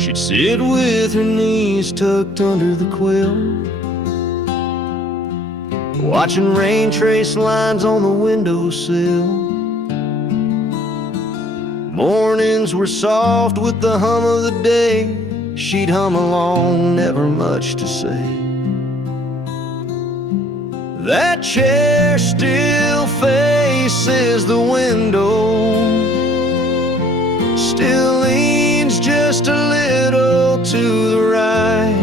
She'd sit with her knees tucked under the quilt, watching rain trace lines on the windowsill. Mornings were soft with the hum of the day. She'd hum along, never much to say. That chair still faces the window, still leans just a little to the right.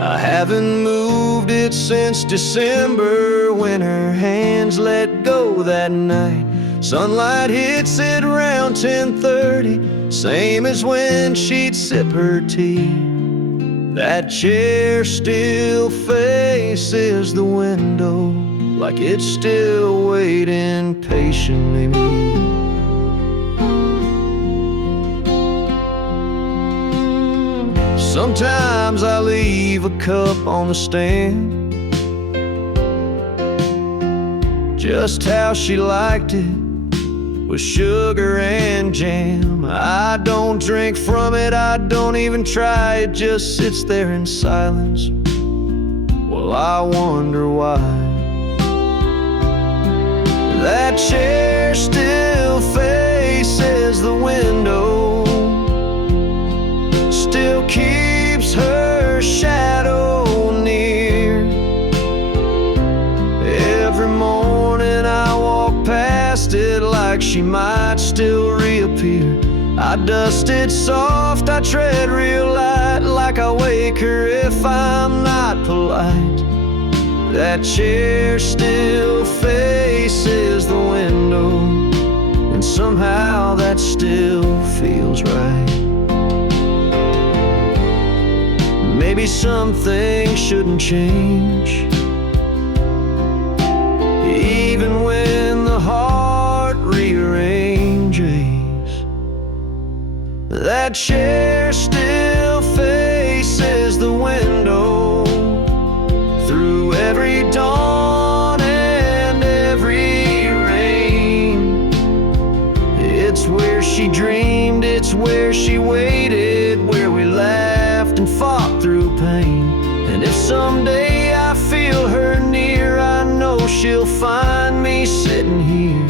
I haven't moved it since December, when her hands let go that night. Sunlight hits it around 10:30, same as when she'd sip her tea. That chair still faces the window, like it's still waiting patiently. Sometimes I leave a cup on the stand, just how she liked it, with sugar and jam. I don't drink from it, I don't even try. It just sits there in silence. Well, I wonder why. That chair still faces the window, still keeps her shadow near. Every morning I walk past it like she might still reappear. I dust it soft, I tread real light, like I wake her if I'm not polite. That chair still faces the window, and somehow that still feels right. Maybe some things shouldn't change, even when the heart rearranges. That chair still faces the window, through every dawn and every rain. It's where she dreamed, it's where she waited, where we laughed and fought through pain. And if someday I feel her near, I know she'll find me sitting here.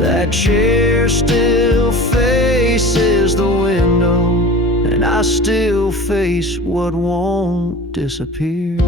That chair still faces the window, and I still face what won't disappear.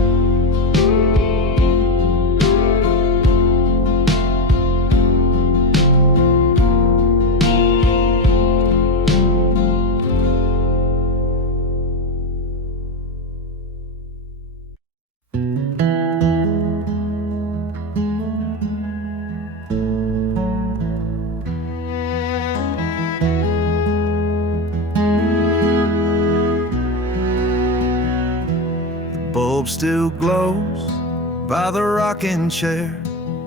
Bulb still glows by the rocking chair,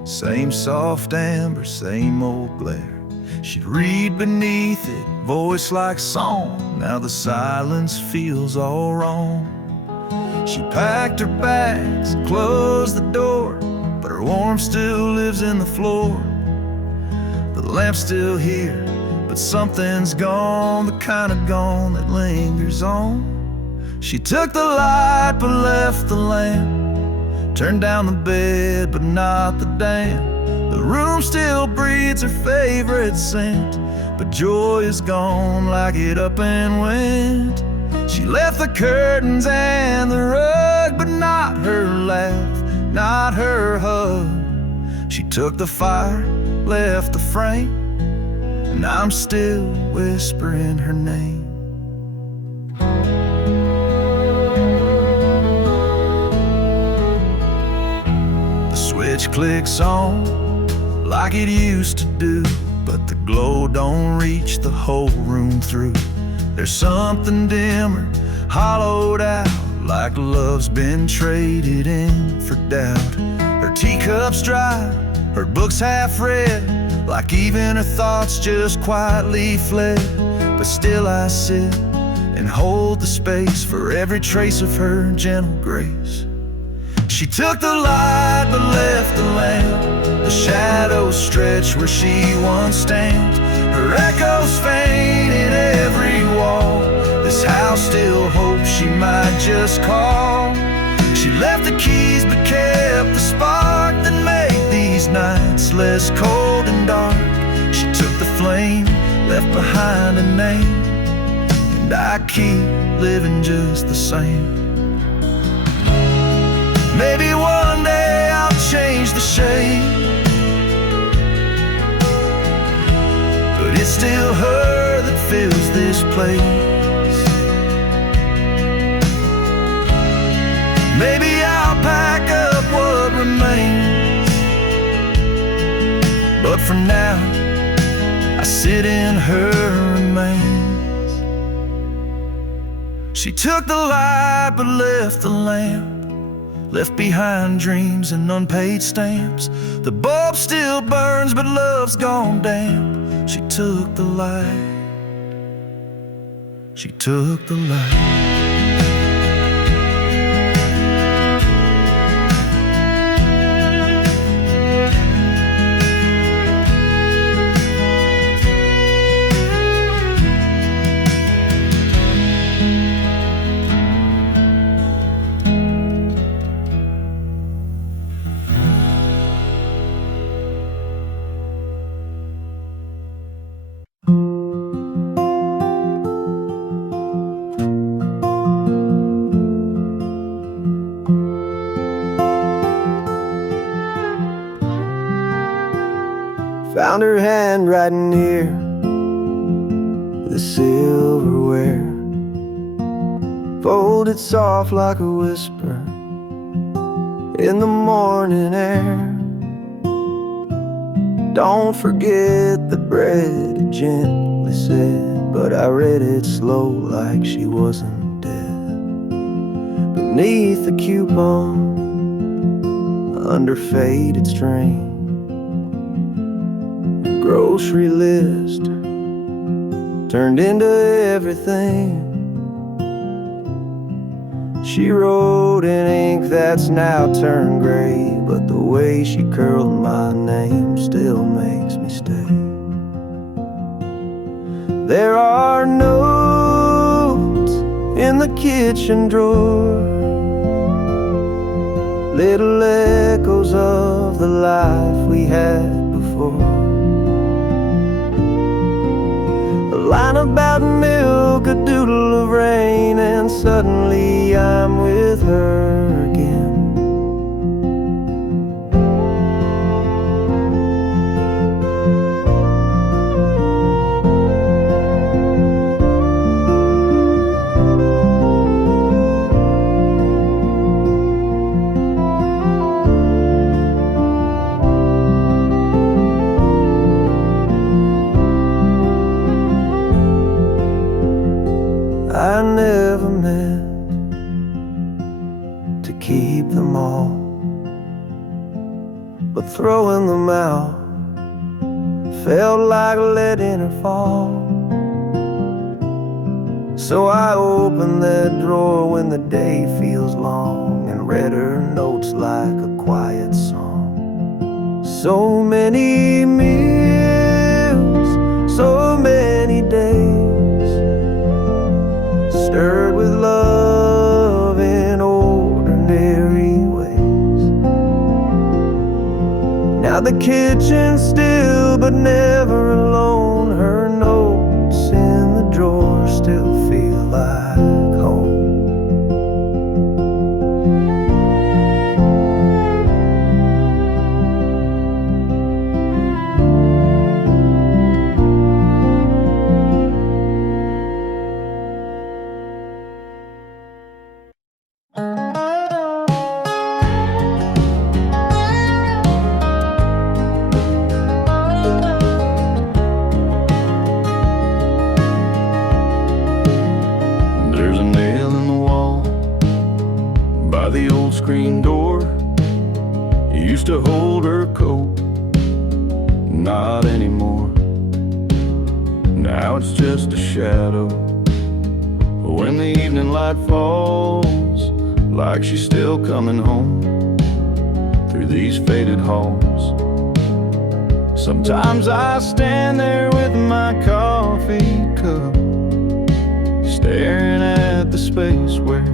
same soft amber, same old glare. She'd read beneath it, voice like song. Now the silence feels all wrong. She packed her bags, closed the door, but her warmth still lives in the floor. The lamp's still here, but something's gone, the kind of gone that lingers on. She took the light but left the lamp, turned down the bed but not the damp. The room still breathes her favorite scent, but joy is gone like it up and went. She left the curtains and the rug, but not her laugh, not her hug. She took the fire, left the frame, and I'm still whispering her name. Switch clicks on like it used to do, but the glow don't reach the whole room through. There's something dimmer, hollowed out, like love's been traded in for doubt. Her teacup's dry, her books half read, like even her thoughts just quietly fled. But still I sit and hold the space for every trace of her gentle grace. She took the light but left the lamp, the shadows stretch where she once stamped. Her echoes faint in every wall. This house still hopes she might just call. She left the keys but kept the spark that made these nights less cold and dark. She took the flame, left behind a name, and I keep living just the same. Maybe one day I'll change the shape, but it's still her that fills this place. Maybe I'll pack up what remains, but for now I sit in her remains. She took the light but left the lamp, left behind dreams and unpaid stamps. The bulb still burns but love's gone damp. She took the light, she took the light. Found her handwriting near the silverware, folded soft like a whisper in the morning air. Don't forget the bread, it gently said, but I read it slow like she wasn't dead. Beneath the coupon, under faded string, grocery list turned into everything. She wrote in ink that's now turned gray, but the way she curled my name still makes me stay. There are notes in the kitchen drawer, little echoes of the life we had before. A line about milk, a doodle of rain, and suddenly I'm with her again. I never meant to keep them all, but throwing them out felt like letting her fall. So I opened that drawer when the day feels long and read her notes like a quiet song. So many meals, so many days, stirred with love in ordinary ways. Now the kitchen's still but never alone. Her notes in the drawer still feel like home. The old screen door, you used to hold her coat, not anymore. Now it's just a shadow when the evening light falls, like she's still coming home through these faded halls. Sometimes I stand there with my coffee cup, staring at the space where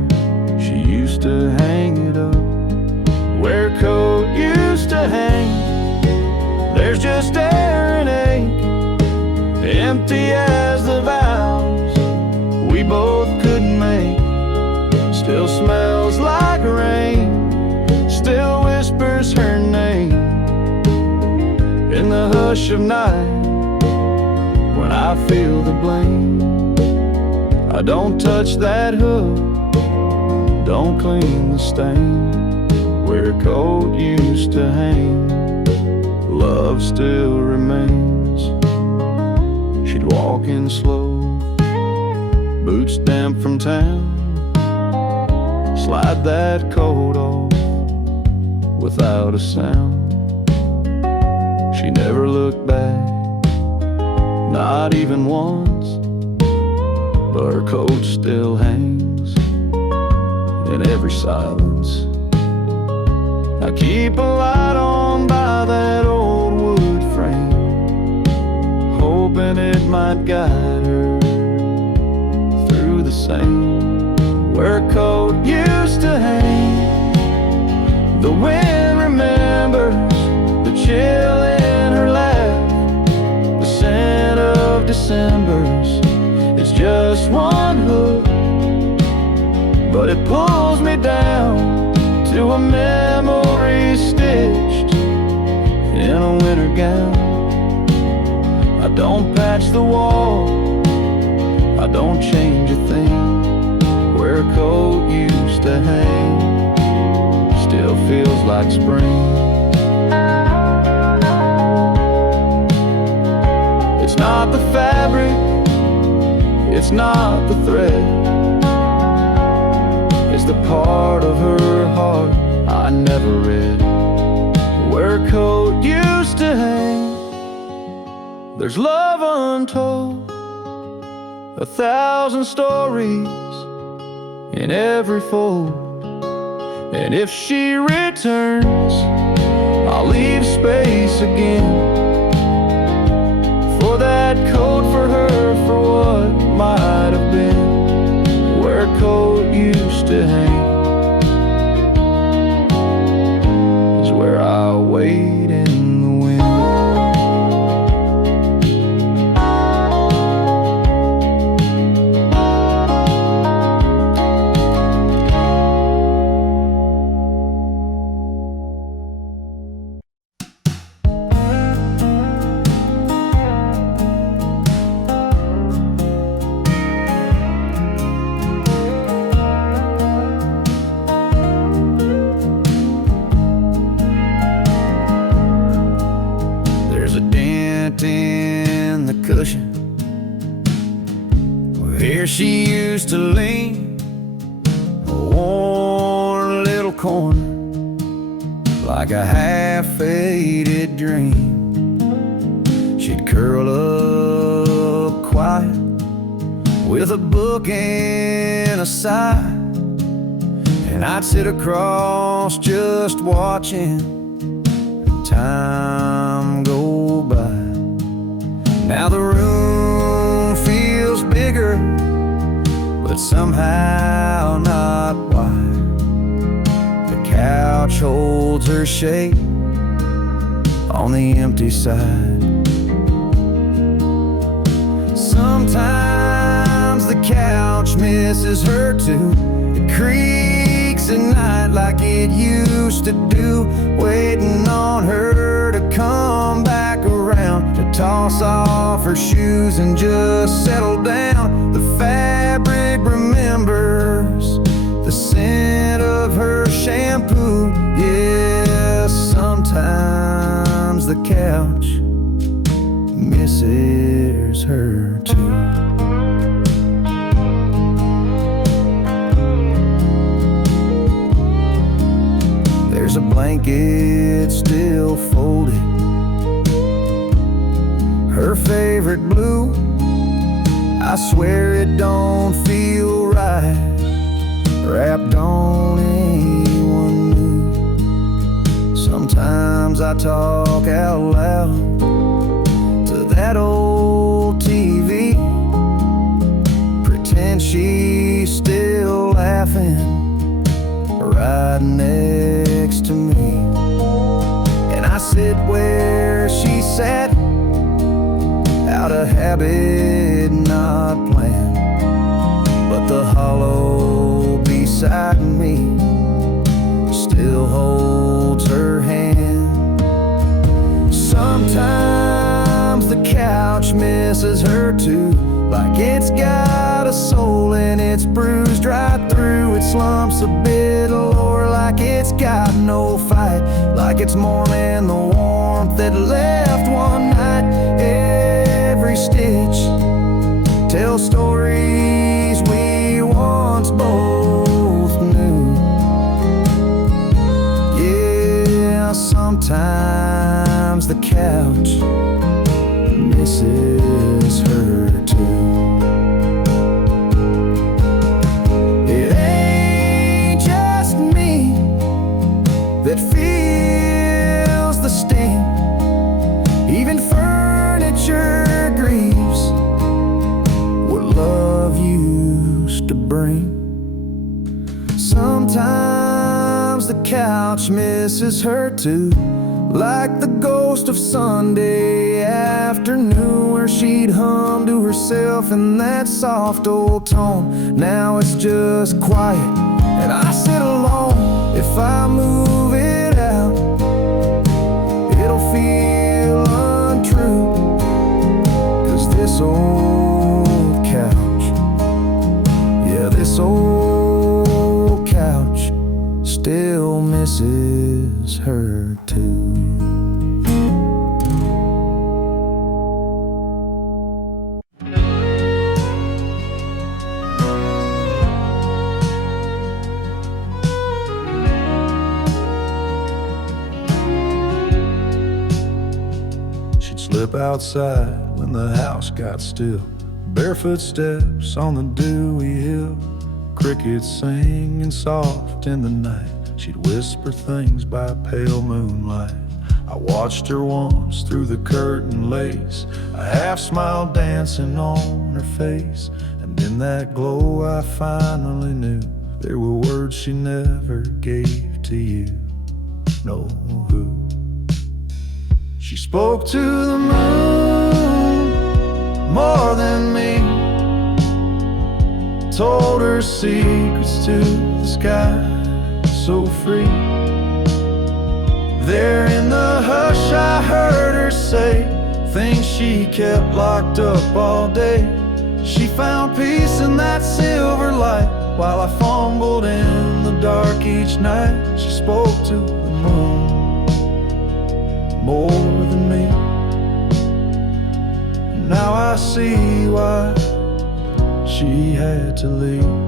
she used to hang it up, where a coat used to hang. There's just air and ache, empty as the vows we both couldn't make. Still smells like rain, still whispers her name in the hush of night. When I feel the blame, I don't touch that hook, don't clean the stain where a coat used to hang. Love still remains. She'd walk in slow, boots damp from town, slide that coat off without a sound. She never looked back, not even once, but her coat still hangs in every silence. I keep a light on by that old wood frame, hoping it might guide her through the same where a coat used to hang. The wind remembers the chill in her laugh, the scent of December's. It's just one hook, but it pulls me down to a memory stitched in a winter gown. I don't patch the wall, I don't change a thing where a coat used to hang. Still feels like spring. It's not the fabric, it's not the thread, it's the part of her heart I never read where a coat used to hang. There's love untold, 1,000 stories in every fold. And if she returns, I'll leave space again for that coat, for her, for what might have been where a coat used to hang. Is where I wait in the wind. In the cushion where she used to lean, a worn little corner like a half-faded dream. She'd curl up quiet with a book and a sigh, and I'd sit across just watching time go by. Now the room feels bigger, but somehow not wide. The couch holds her shape on the empty side. Sometimes the couch misses her too. It creaks at night like it used to do, waiting on her to come back around, to toss off her shoes and just settle down. The fabric remembers the scent of her shampoo. Yes, sometimes the couch misses her too. There's a blanket still folded, her favorite blue. I swear it don't feel right wrapped on anyone new. Sometimes I talk out loud to that old TV, pretend and she's still laughing right next to me. And I sit where she sat, out of habit, not planned, but the hollow beside me still holds her hand. Sometimes the couch misses her too, like it's got a soul and it's bruised right through. It slumps a bit lower, like it's got no fight, like it's mourning the warmth that left one night. Every stitch tells stories we once both knew. Yeah, sometimes the couch misses her too. It ain't just me that feels the sting. Even furniture grieves what love used to bring. Sometimes the couch misses her too, like the ghost of Sunday afternoon, where she'd hum to herself in that soft old tone. Now it's just quiet and I sit alone. If I move it out, it'll feel untrue, 'cause this old couch, yeah, this old couch still misses her too. She'd slip outside when the house got still, barefoot steps on the dewy hill, crickets singing soft in the night. She'd whisper things by pale moonlight. I watched her once through the curtain lace, a half smile dancing on her face. And in that glow I finally knew there were words she never gave to you. No, who? She spoke to the moon more than me, told her secrets to the sky, so free. There in the hush I heard her say things she kept locked up all day. She found peace in that silver light while I fumbled in the dark each night. She spoke to the moon more than me. And now I see why she had to leave.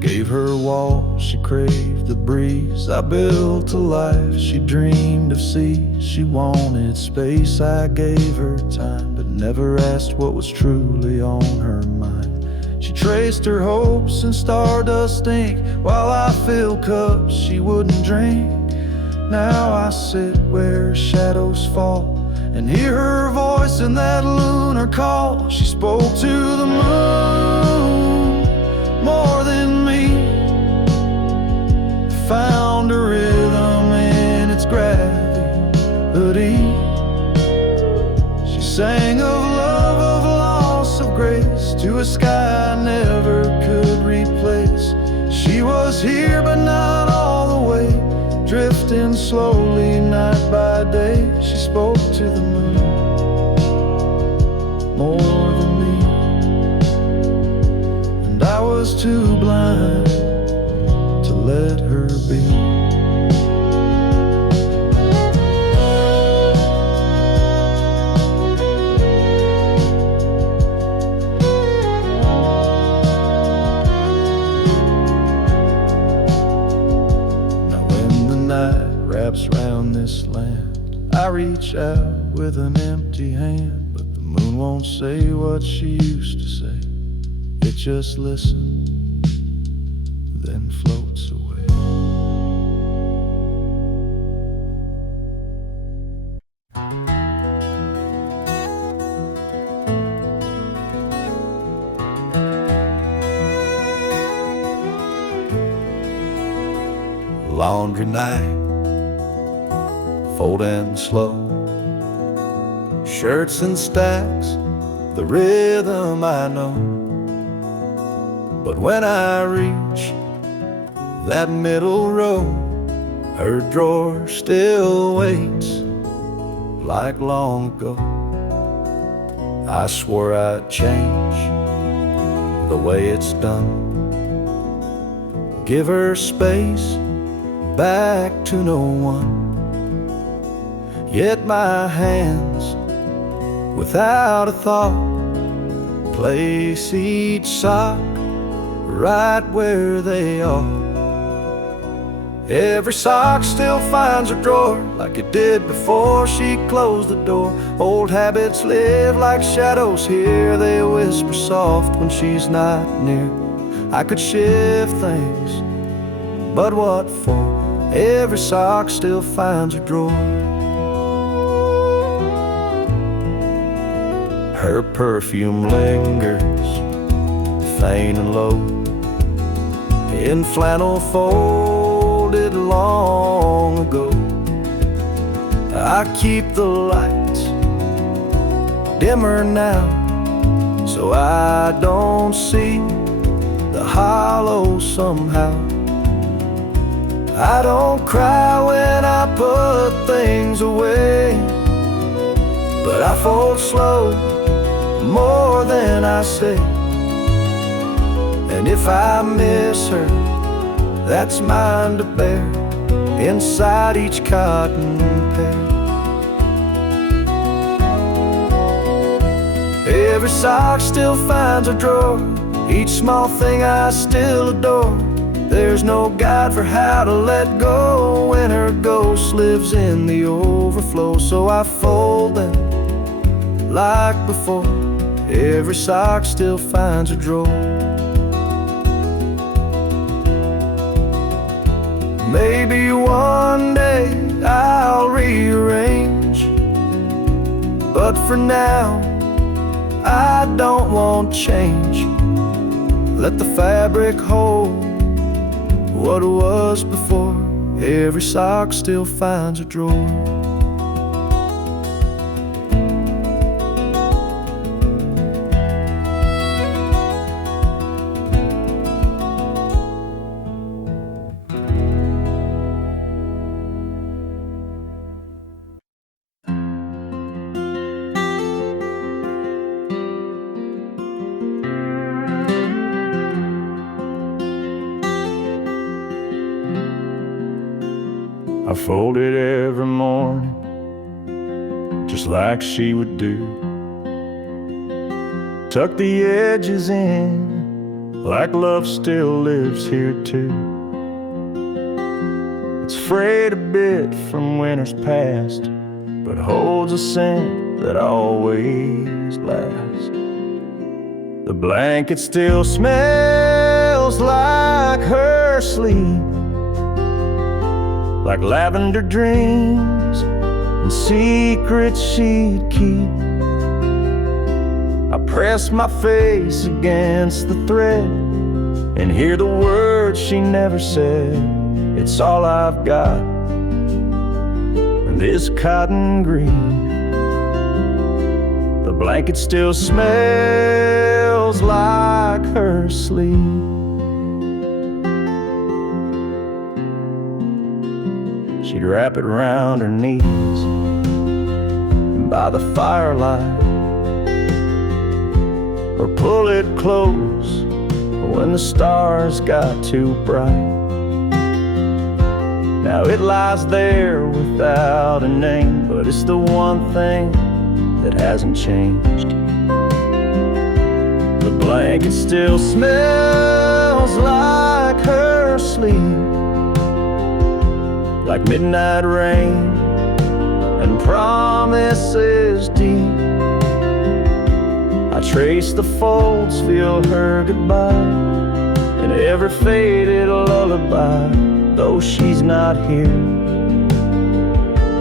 Gave her walls, she craved the breeze. I built a life she dreamed of seas. She wanted space, I gave her time, but never asked what was truly on her mind. She traced her hopes in stardust ink while I filled cups she wouldn't drink. Now I sit where shadows fall and hear her voice in that lunar call. She spoke to the moon more than me, found a rhythm in its gravity. She sang of love, of loss, of grace, to a sky I never could replace. She was here but not all the way, drifting slowly night by day. She spoke to the moon more than me, and I was too blind to let her be. Now when the night wraps round this land, I reach out with an empty hand, but the moon won't say what she used to say. It just listens, then floats away. laundry night, folding slow, shirts in stacks, the rhythm I know. But when I reach that middle row, her drawer still waits like long ago. I swore I'd change the way it's done, give her space back to no one. Yet my hands, without a thought, place each sock right where they are. Every sock still finds her drawer like it did before she closed the door. Old habits live like shadows here, they whisper soft when she's not near. I could shift things, but what for? Every sock still finds her drawer. Her perfume lingers, faint and low, in flannel folded long ago. I keep the lights dimmer now, so I don't see the hollow somehow. I don't cry when I put things away, but I fold slow, more than I say. And if I miss her, that's mine to bear, inside each cotton pair. Every sock still finds a drawer, each small thing I still adore. There's no guide for how to let go when her ghost lives in the overflow. So I fold them like before, every sock still finds a drawer. Maybe one day I'll rearrange, but for now I don't want change. Let the fabric hold what was before, every sock still finds a drawer. I fold it every morning, just like she would do. Tuck the edges in, like love still lives here too. It's frayed a bit from winters past, but holds a scent that always lasts. The blanket still smells like her sleep, like lavender dreams and secrets she'd keep. I press my face against the thread and hear the words she never said. It's all I've got, and this cotton green. The blanket still smells like her sleep. She'd wrap it around her knees by the firelight, or pull it close when the stars got too bright. Now it lies there without a name, but it's the one thing that hasn't changed. The blanket still smells like her sleep, like midnight rain and promises deep. I trace the folds, feel her goodbye in every faded lullaby. Though she's not here,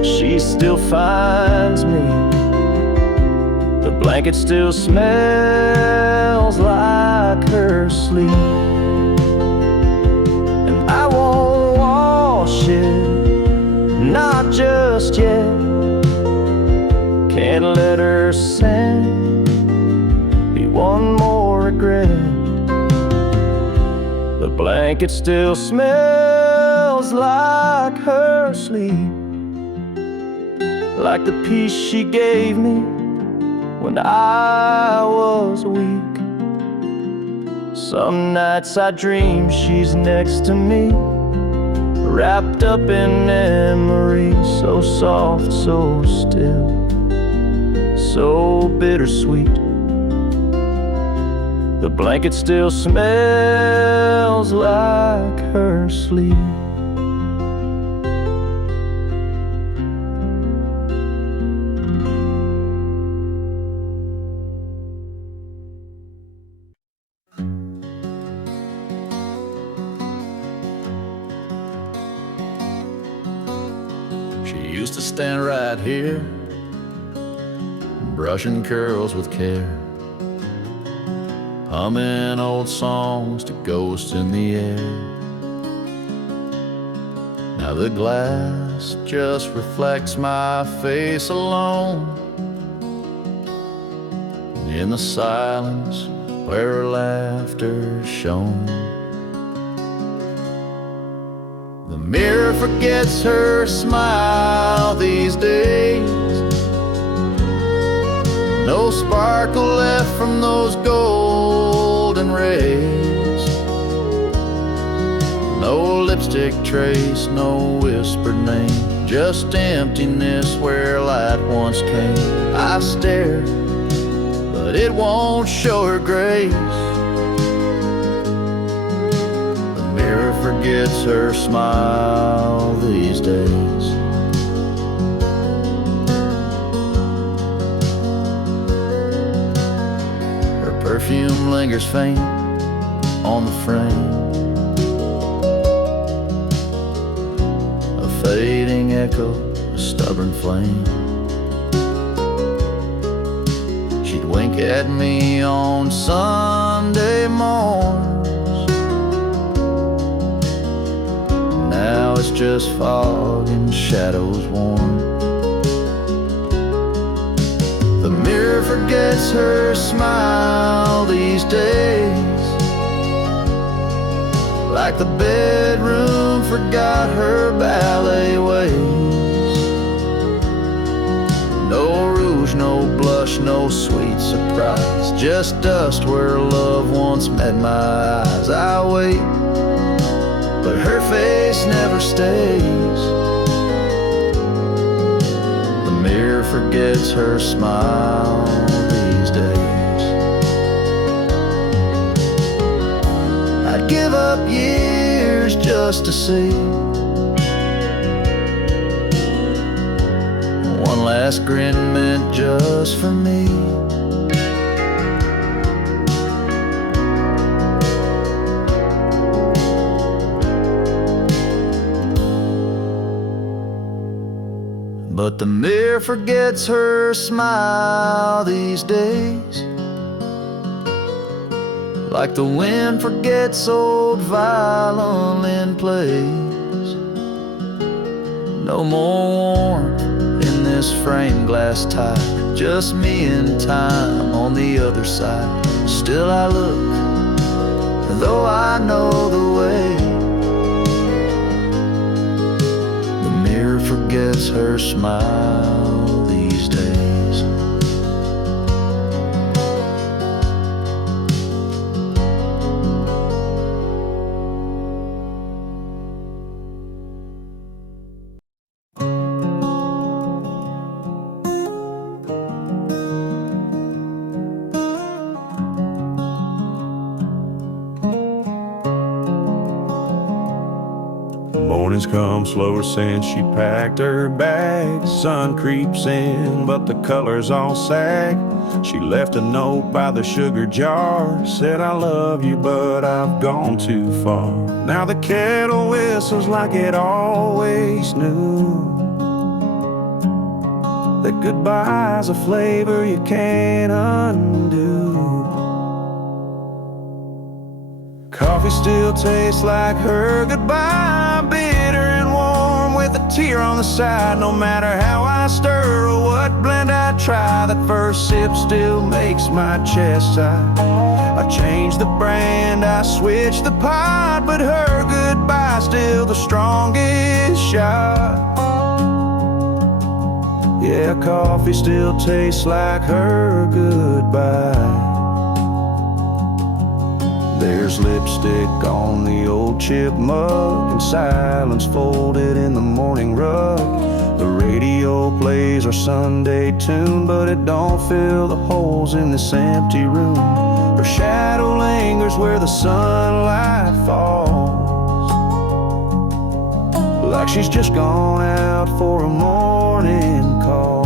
she still finds me. The blanket still smells like her sleep, and I won't wash ship, not just yet. Can't let her sin be one more regret. The blanket still smells like her sleep, like the peace she gave me when I was weak. Some nights I dream she's next to me, wrapped up in memories, so soft, so still, so bittersweet. The blanket still smells like her sleep. She used to stand right here, brushing curls with care, humming old songs to ghosts in the air. Now the glass just reflects my face alone, in the silence where her laughter shone. The mirror forgets her smile these days. No sparkle left from those golden rays. No lipstick trace, no whispered name, just emptiness where light once came. I stare, but it won't show her grace. The mirror forgets her smile these days. Her perfume lingers faint on the frame, a fading echo, a stubborn flame. She'd wink at me on Sunday morns. Now it's just fog and shadows worn. The mirror forgets her smile these days, like the bedroom forgot her ballet ways. No rouge, no blush, no sweet surprise, just dust where love once met my eyes. I wait, but her face never stays. The mirror forgets her smile these days. I'd give up years just to see one last grin meant just for me. But the mirror forgets her smile these days, like the wind forgets old violin plays. No more warmth in this framed glass tie, just me and time on the other side. Still I look, though I know the way. The mirror forgets her smile these days. Mornings come slower since she packed her bag. Sun creeps in, but the colors all sag. She left a note by the sugar jar, said I love you, but I've gone too far. Now the kettle whistles like it always knew, that goodbye's a flavor you can't undo. Coffee still tastes like her goodbye, bitter and warm. tear on the side. No matter how I stir or what blend I try, that first sip still makes my chest sigh. I changed the brand, I switched the pot, but her goodbye still the strongest shot. Yeah, coffee still tastes like her goodbye. There's lipstick on the old chip mug, and silence folded in the morning rug. The radio plays our Sunday tune, but it don't fill the holes in this empty room. Her shadow lingers where the sunlight falls, like she's just gone out for a morning call.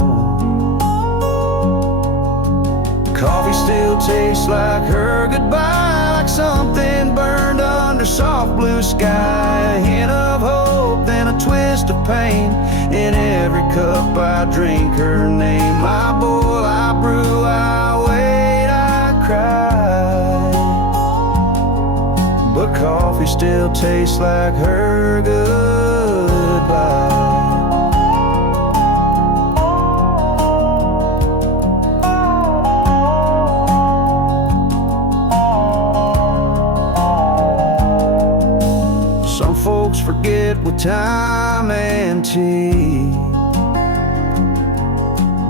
Coffee still tastes like her goodbye, like something burned under soft blue sky. A hint of hope, then a twist of pain. In every cup I drink her name. I boil, I brew, I wait, I cry, but coffee still tastes like her goodbye. Folks forget with time and tea,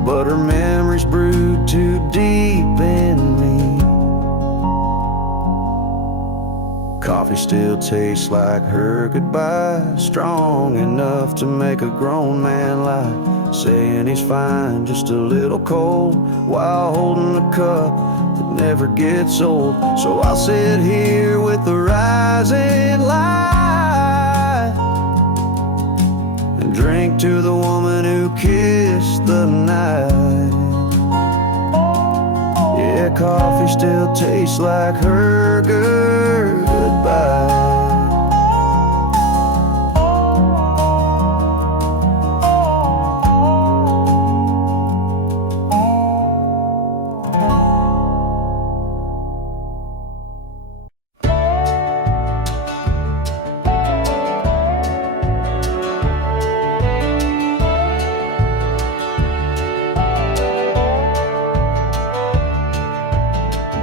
but her memories brewed too deep in me. Coffee still tastes like her goodbye, strong enough to make a grown man lie, saying he's fine, just a little cold, while holding a cup that never gets old. So I'll sit here with the rising light, drink to the woman who kissed the night. Yeah, coffee still tastes like her goodbye.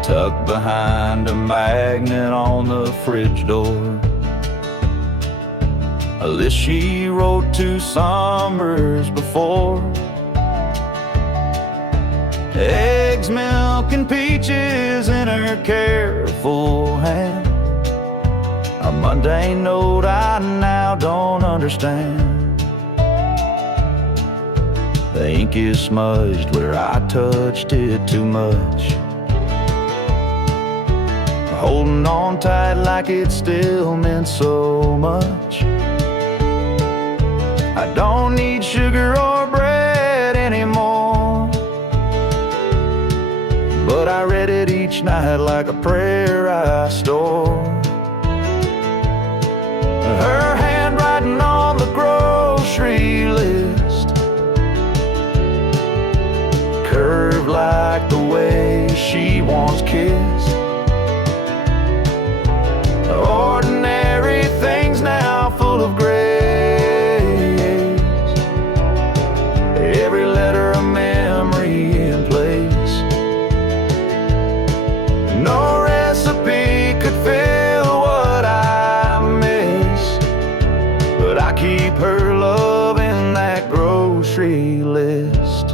Tucked behind a magnet on the fridge door, a list she wrote 2 summers before. Eggs, milk, and peaches in her careful hand, a mundane note I now don't understand. The ink is smudged where I touched it too much, holding on tight like it still meant so much. I don't need sugar or bread anymore, but I read it each night like a prayer I store. Her handwriting on the grocery list, curved like the way she once kissed. Ordinary things now full of grace, every letter a memory in place. No recipe could fill what I miss, but I keep her love in that grocery list.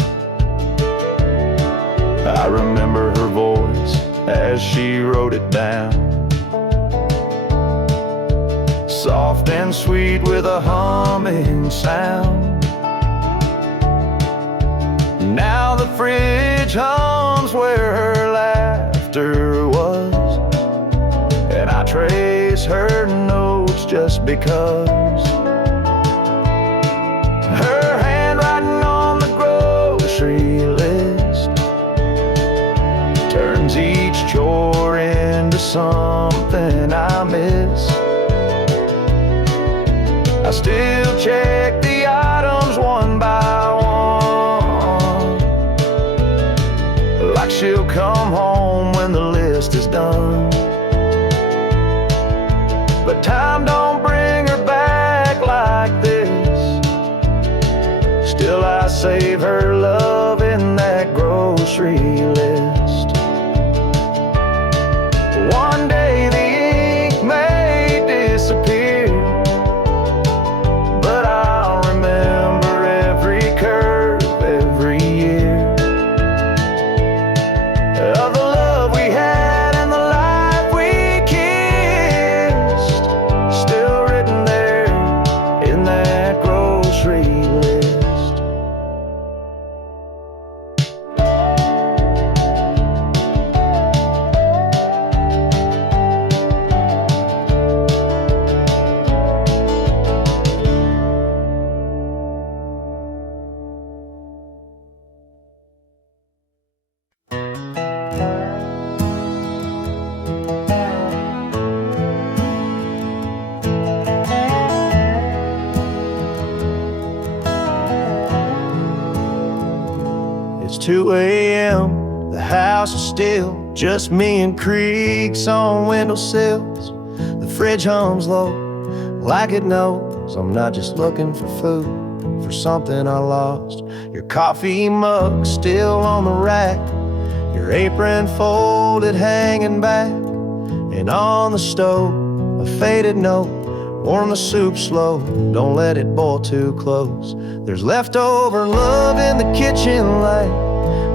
I remember her voice as she wrote it down, soft and sweet with a humming sound. Now the fridge hums where her laughter was, and I trace her notes just because. Her handwriting on the grocery list turns each chore into something I miss. I still check the items one by one, like she'll come home when the list is done. But time don't bring her back like this. Still I save her love in that grocery list. One day the ink may disappear, but I'll remember every curve, every year of the love we had and the life we kissed. Still written there in that grocery list. It's 2 a.m., the house is still, just me and creaks on windowsills. The fridge hums low, like it knows I'm not just looking for food, for something I lost. Your coffee mug still on the rack, your apron folded hanging back, and on the stove, a faded note. Warm the soup slow, don't let it boil too close. There's leftover love in the kitchen light,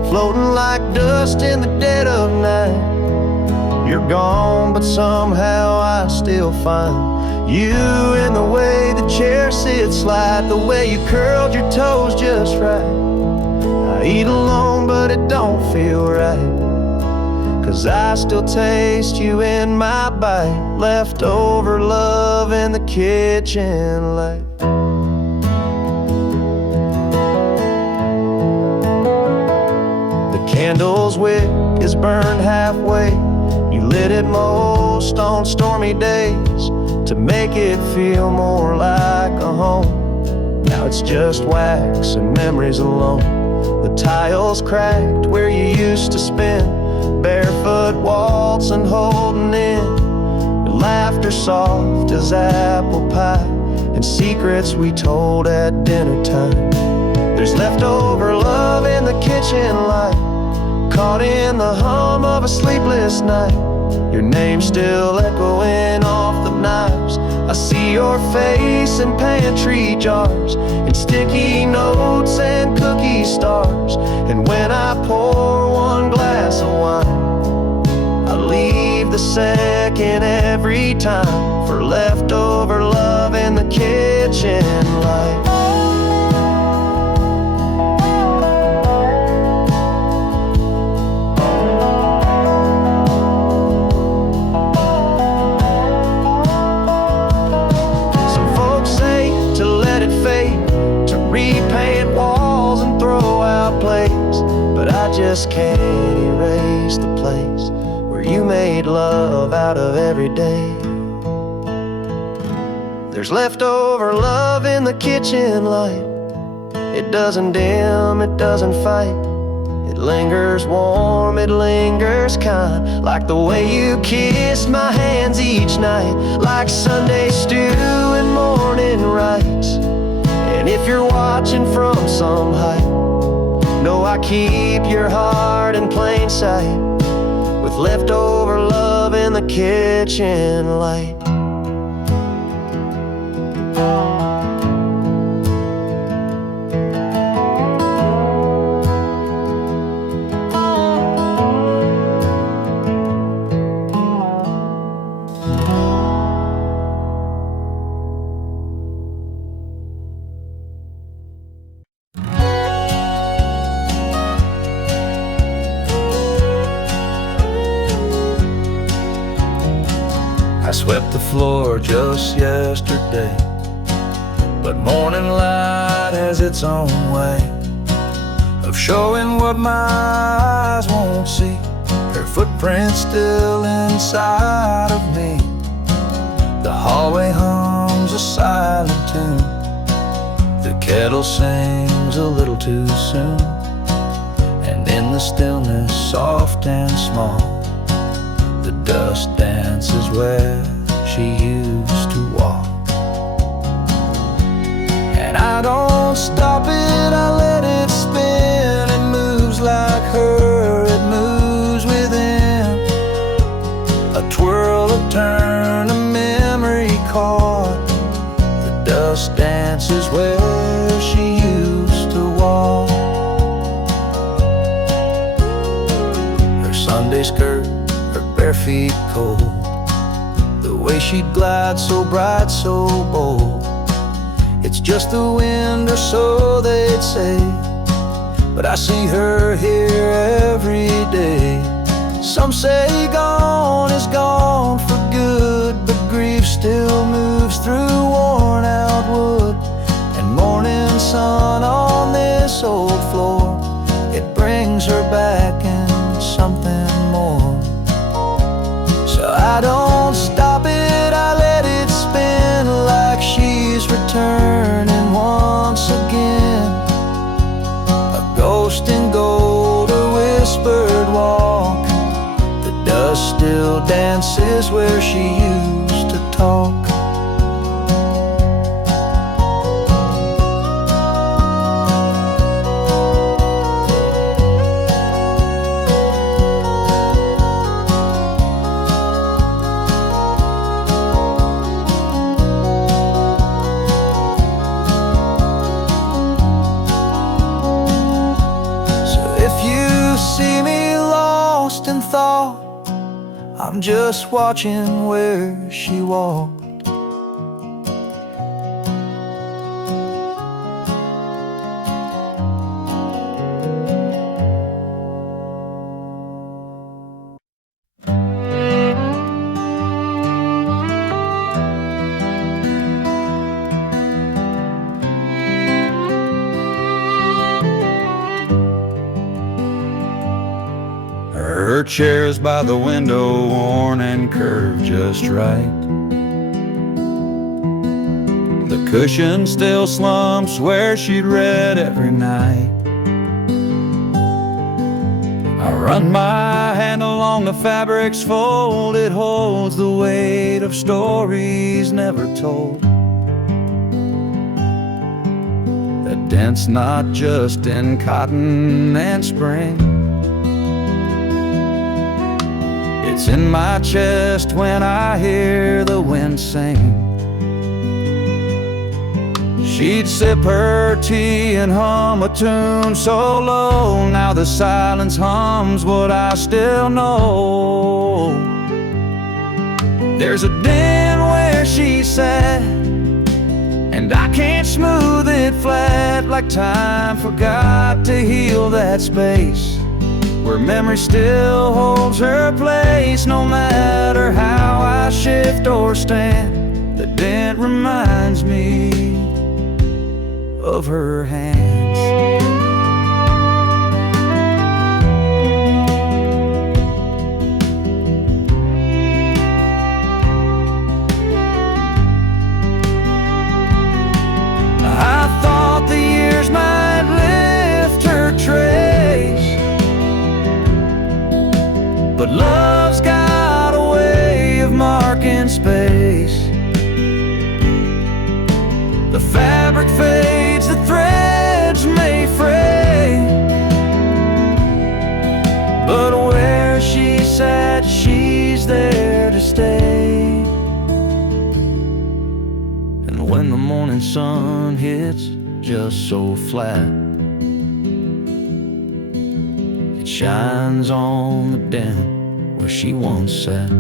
floating like dust in the dead of night. You're gone, but somehow I still find you in the way the chair sits light, the way you curled your toes just right. I eat alone, but it don't feel right, 'cause I still taste you in my bite. Leftover love in the kitchen light. The candle's wick is burned halfway. You lit it most on stormy days to make it feel more like a home. Now it's just wax and memories alone. The tiles cracked where you used to spend, barefoot waltzing, holding in, and laughter soft as apple pie, and secrets we told at dinner time. There's leftover love in the kitchen light, caught in the hum of a sleepless night. Your name still echoing off the knives. I see your face in pantry jars, and sticky notes and cookie stars. And when I pour one glass of wine, I leave the second every time for leftover love in the kitchen light. Some folks say to let it fade, to repaint walls and throw out plates, but I just can't erase the place where you made love out of every day. There's leftover love in the kitchen light. It doesn't dim, it doesn't fight. It lingers warm, it lingers kind, like the way you kissed my hands each night, like Sunday stew and morning rice. And if you're watching from some height, know I keep your heart in plain sight, with leftover love in the kitchen light. I swept the floor just yesterday, but morning light has its own way of showing what my eyes won't see. Her footprint's still inside of me. The hallway hums a silent tune. The kettle sings a little too soon. And in the stillness, soft and small, the dust dances where she used to walk. And I don't stop it, feet cold. The way she'd glide so bright, so bold. It's just the wind, or so they'd say, but I see her here every day. Some say gone is gone for good, but grief still moves through worn out wood. And morning sun on this old floor, it brings her back and something more. So I don't stop it, I let it spin, like she's returning once again. A ghost in gold, a whispered walk, the dust still dances where she used to talk. See me lost in thought, I'm just watching where she walked. Her chair's by the window, worn and curved just right. The cushion still slumps where she'd read every night. I run my hand along the fabric's fold, it holds the weight of stories never told. The dent's not just in cotton and spring, it's in my chest when I hear the wind sing. She'd sip her tea and hum a tune so low, now the silence hums what I still know. There's a den where she sat, and I can't smooth it flat, like time forgot to heal that space where memory still holds her place. No matter how I shift or stand, the dent reminds me of her hands. I thought the years might lift her trace, but love's got a way of marking space. The fabric fades, the threads may fray, but where she sat, she's there to stay. And when the morning sun hits just so flat, it shines on the dent where she once sat.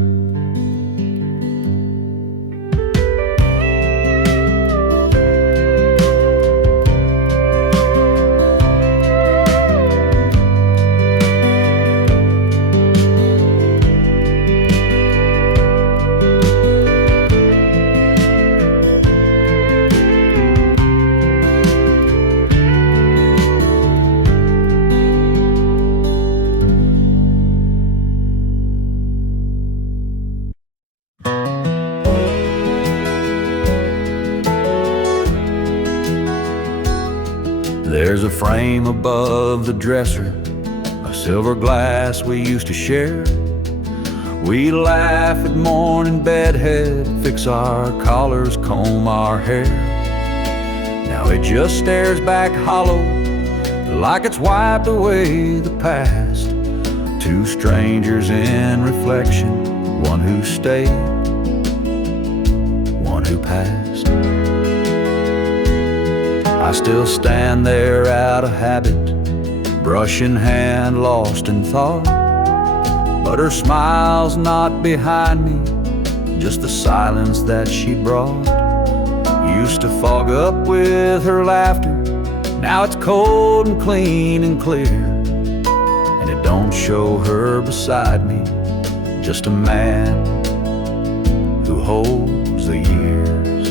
There's a frame above the dresser, a silver glass we used to share. We laugh at morning bedhead, fix our collars, comb our hair. Now it just stares back hollow, like it's wiped away the past. Two strangers in reflection, one who stayed, one who passed. I still stand there out of habit, brush in hand, lost in thought. but her smile's not behind me, just the silence that she brought. Used to fog up with her laughter, now it's cold and clean and clear. And it don't show her beside me, just a man who holds the years.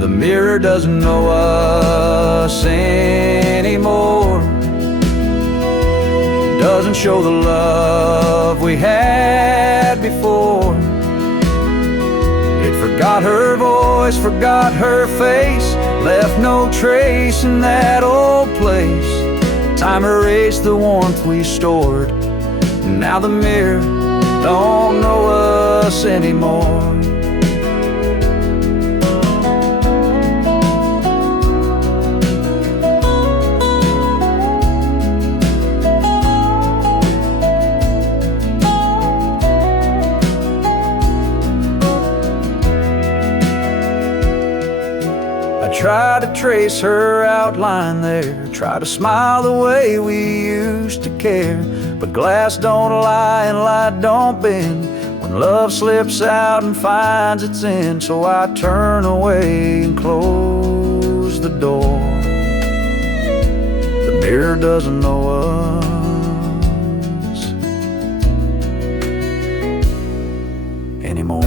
The mirror doesn't know us anymore, doesn't show the love we had before. It forgot her voice, forgot her face, left no trace in that old place. Time erased the warmth we stored, now the mirror don't know us anymore. Try to trace her outline there, try to smile the way we used to care. But glass don't lie and light don't bend when love slips out and finds its end. So I turn away and close the door. The mirror doesn't know us anymore.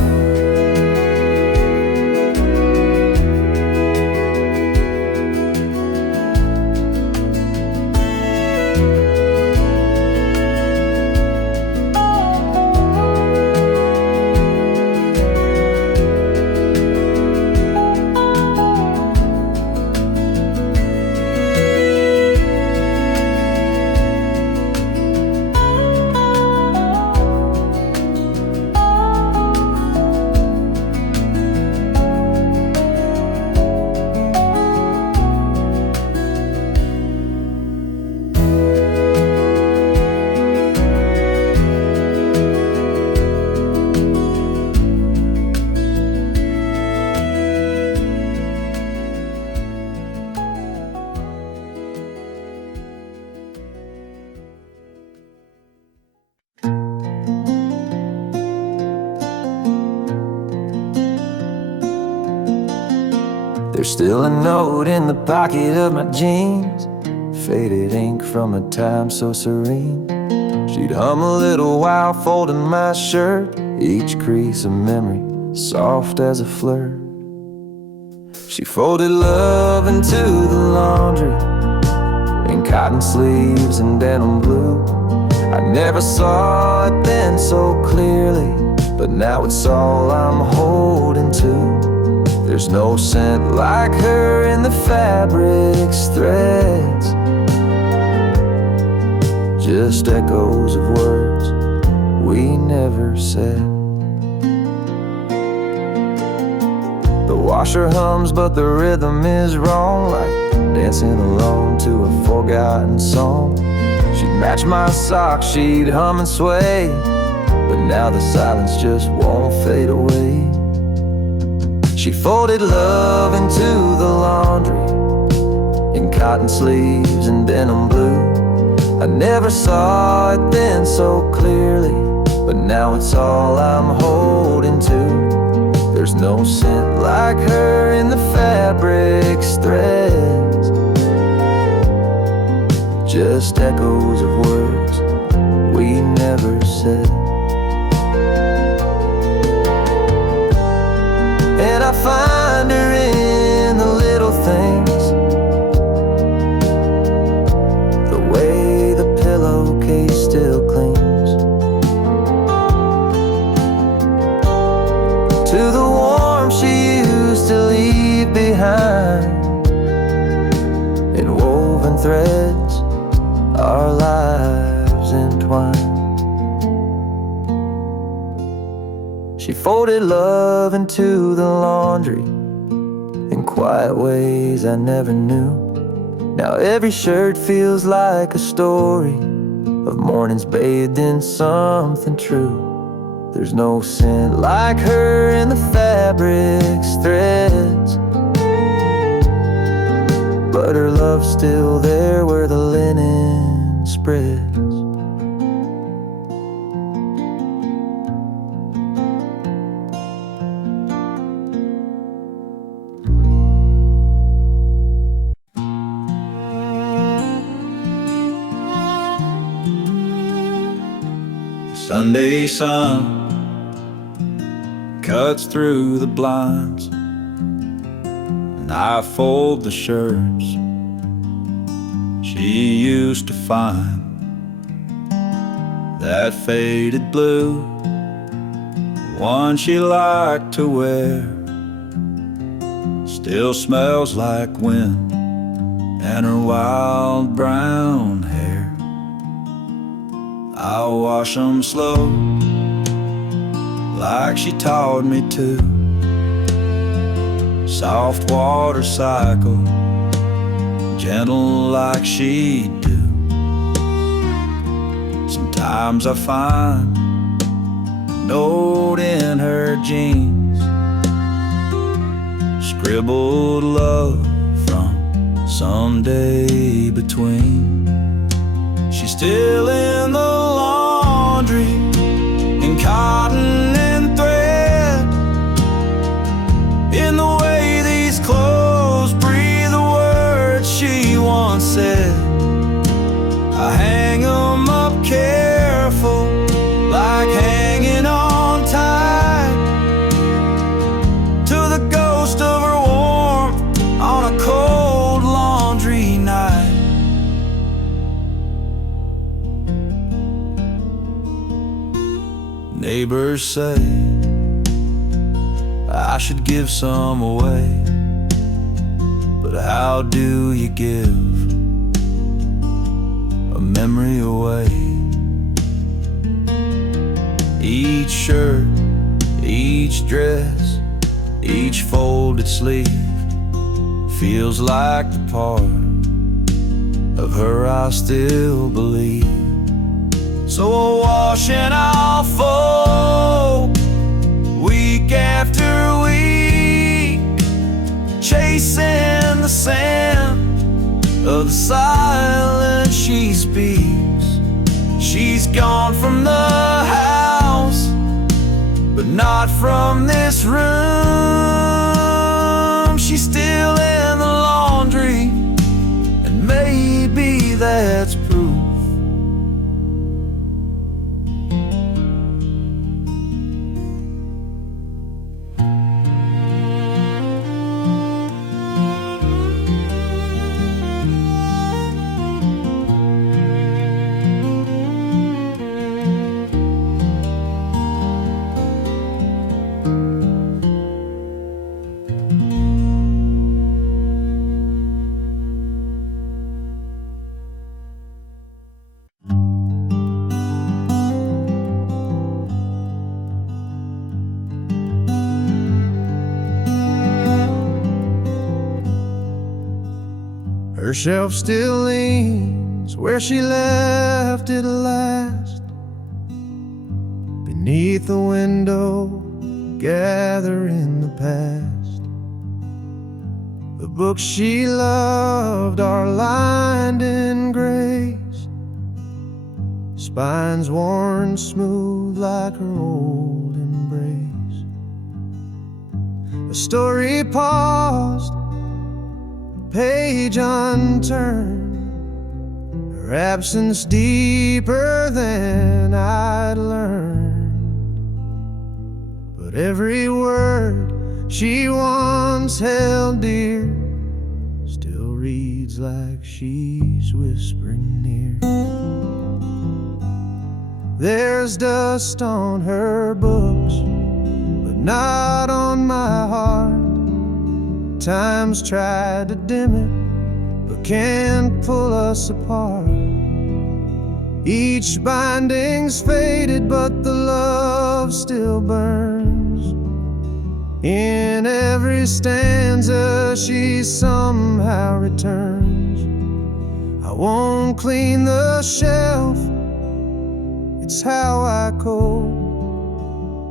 There's still a note in the pocket of my jeans, faded ink from a time so serene. She'd hum a little while folding my shirt, each crease a memory, soft as a flirt. She folded love into the laundry, in cotton sleeves and denim blue. I never saw it then so clearly, but now it's all I'm holding to. There's no scent like her in the fabric's threads, just echoes of words we never said. The washer hums but the rhythm is wrong, like dancing alone to a forgotten song. She'd match my socks, she'd hum and sway, but now the silence just won't fade away. She folded love into the laundry, in cotton sleeves and denim blue. I never saw it then so clearly, but now it's all I'm holding to. There's no scent like her in the fabric's threads, just echoes of words we never said. And I find her in the little things, the way the pillowcase still clings to the warmth she used to leave behind. In woven threads, our lives entwined. She folded love into the laundry in quiet ways I never knew. Now every shirt feels like a story of mornings bathed in something true. There's no scent like her in the fabric's threads, but her love's still there where the linen spreads. Sunday sun cuts through the blinds, and I fold the shirts she used to find. That faded blue, one she liked to wear, still smells like wind and her wild brown hair. I'll wash 'em slow, like she taught me to. Soft water cycle, gentle like she do. Sometimes I find a note in her jeans, scribbled love from someday between. She's still in the laundry, in cotton and thread, in the way these clothes breathe the words she once said. I hang 'em up careful, like hanging on tight to the ghost of her warmth on a cold laundry night. Neighbors say I should give some away, but how do you give a memory away? Each shirt, each dress, each folded sleeve feels like the part of her I still believe. So I'll wash and I'll fold, week after week, chasing the sand of the silence she speaks. She's gone from the house, but not from this room. She's still in the laundry, and maybe that's proof. Her shelf still leans where she left it last, beneath the window, gathering the past. The books she loved are lined in grace, spines worn smooth like her old embrace. A story paused, page unturned, her absence deeper than I'd learned. But every word she once held dear still reads like she's whispering near. There's dust on her books, but not on my heart. Time's tried to dim it, but can't pull us apart. Each binding's faded, but the love still burns. In every stanza she somehow returns. I won't clean the shelf, it's how I code.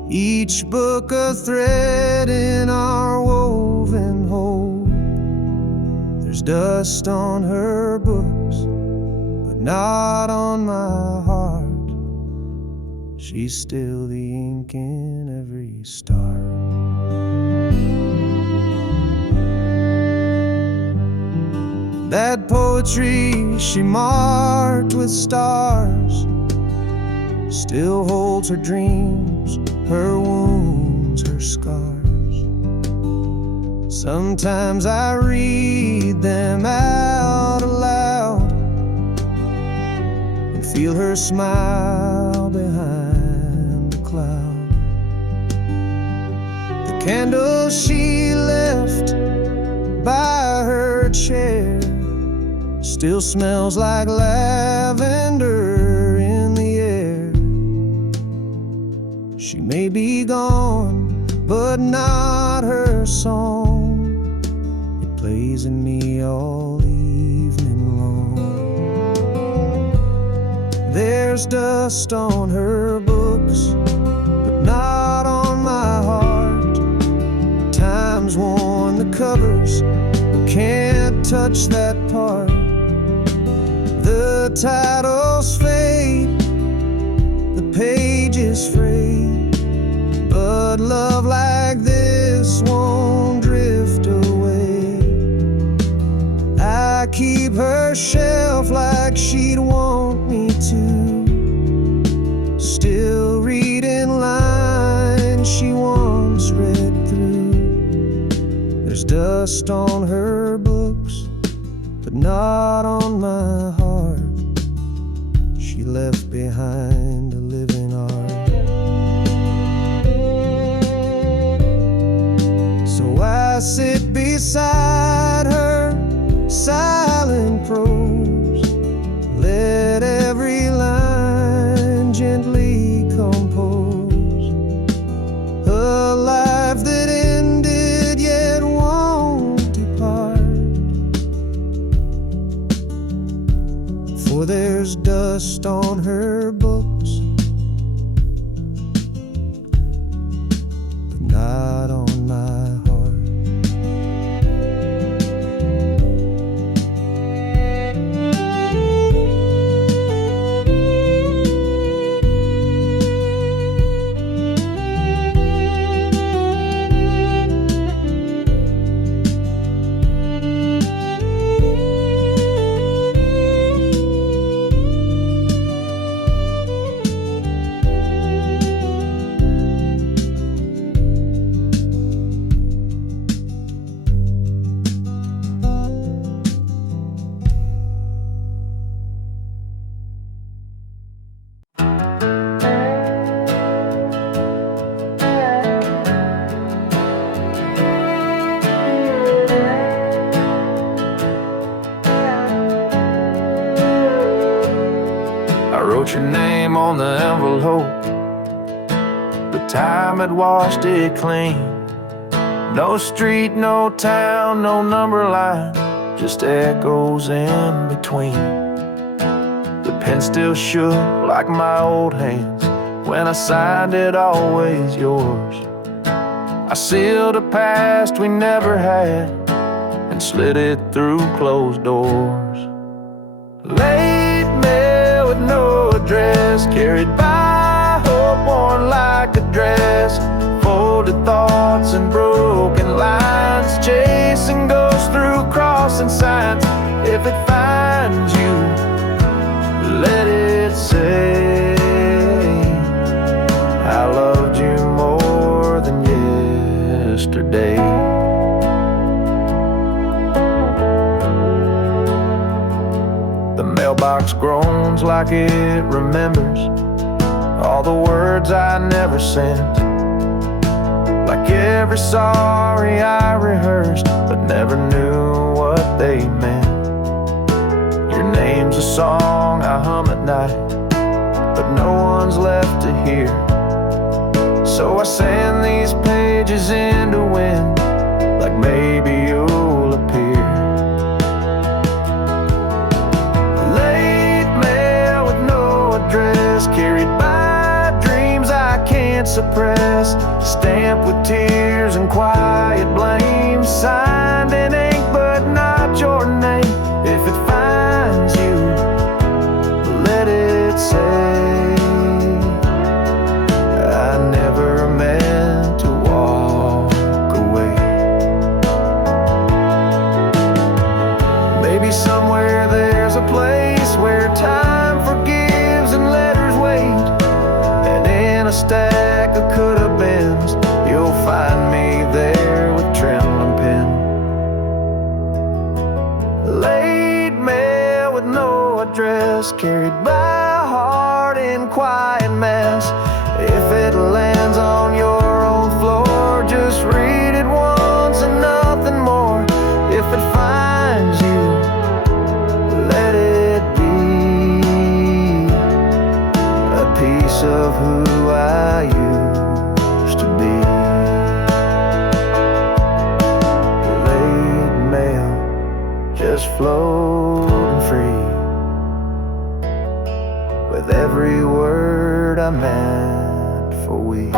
Each book a thread in our woven whole. There's dust on her books, but not on my heart. She's still the ink in every star. That poetry she marked with stars still holds her dreams, her wounds, her scars. Sometimes I read them out aloud and feel her smile behind the cloud. The candle she left by her chair still smells like lavender in the air. She may be gone, but not her song. It plays in me all evening long. There's dust on her books, but not on my heart. Time's worn the covers, but can't touch that part. The titles fade, the pages fray, but love like this won't drift away. I keep her shelf like she'd want me to, still reading lines she once read through. There's dust on her books, but not on my heart. She left behind a living art. So I sit beside her, silent prose, let every line gently compose. A life that ended yet won't depart, for there's dust on her books, but not on my heart. I wrote your name on the envelope, but time had washed it clean. No street, no town, no number line, just echoes in between. The pen still shook like my old hands when I signed it, always yours. I sealed a past we never had and slid it through closed doors. Late mail with no address, carried by hope worn like a dress. Folded thoughts and broken lines, chasing ghosts through crossing signs. If it finds you, let it say I loved you more than yesterday. The mailbox groans like it remembers all the words I never sent, like every sorry I rehearsed but never knew what they meant. Your name's a song I hum at night, but no one's left to hear. So I send these pages into wind, like maybe you'll appear. Late mail with no address, carried by dreams I can't suppress. Stamped with tears and quiet blame, signed in ink but not your name. If it finds you, let it say I never meant to walk away. Maybe somewhere there's a place where time forgives and letters wait. stack of could-have-beens. You'll find me there with trembling pen. Late mail with no address, carried by a heart in quiet mass. If it lands on your own floor, just read it once and nothing more. If it finds you, let it be a piece of who I used to be. Late mail, just floating free, with every word I meant for we.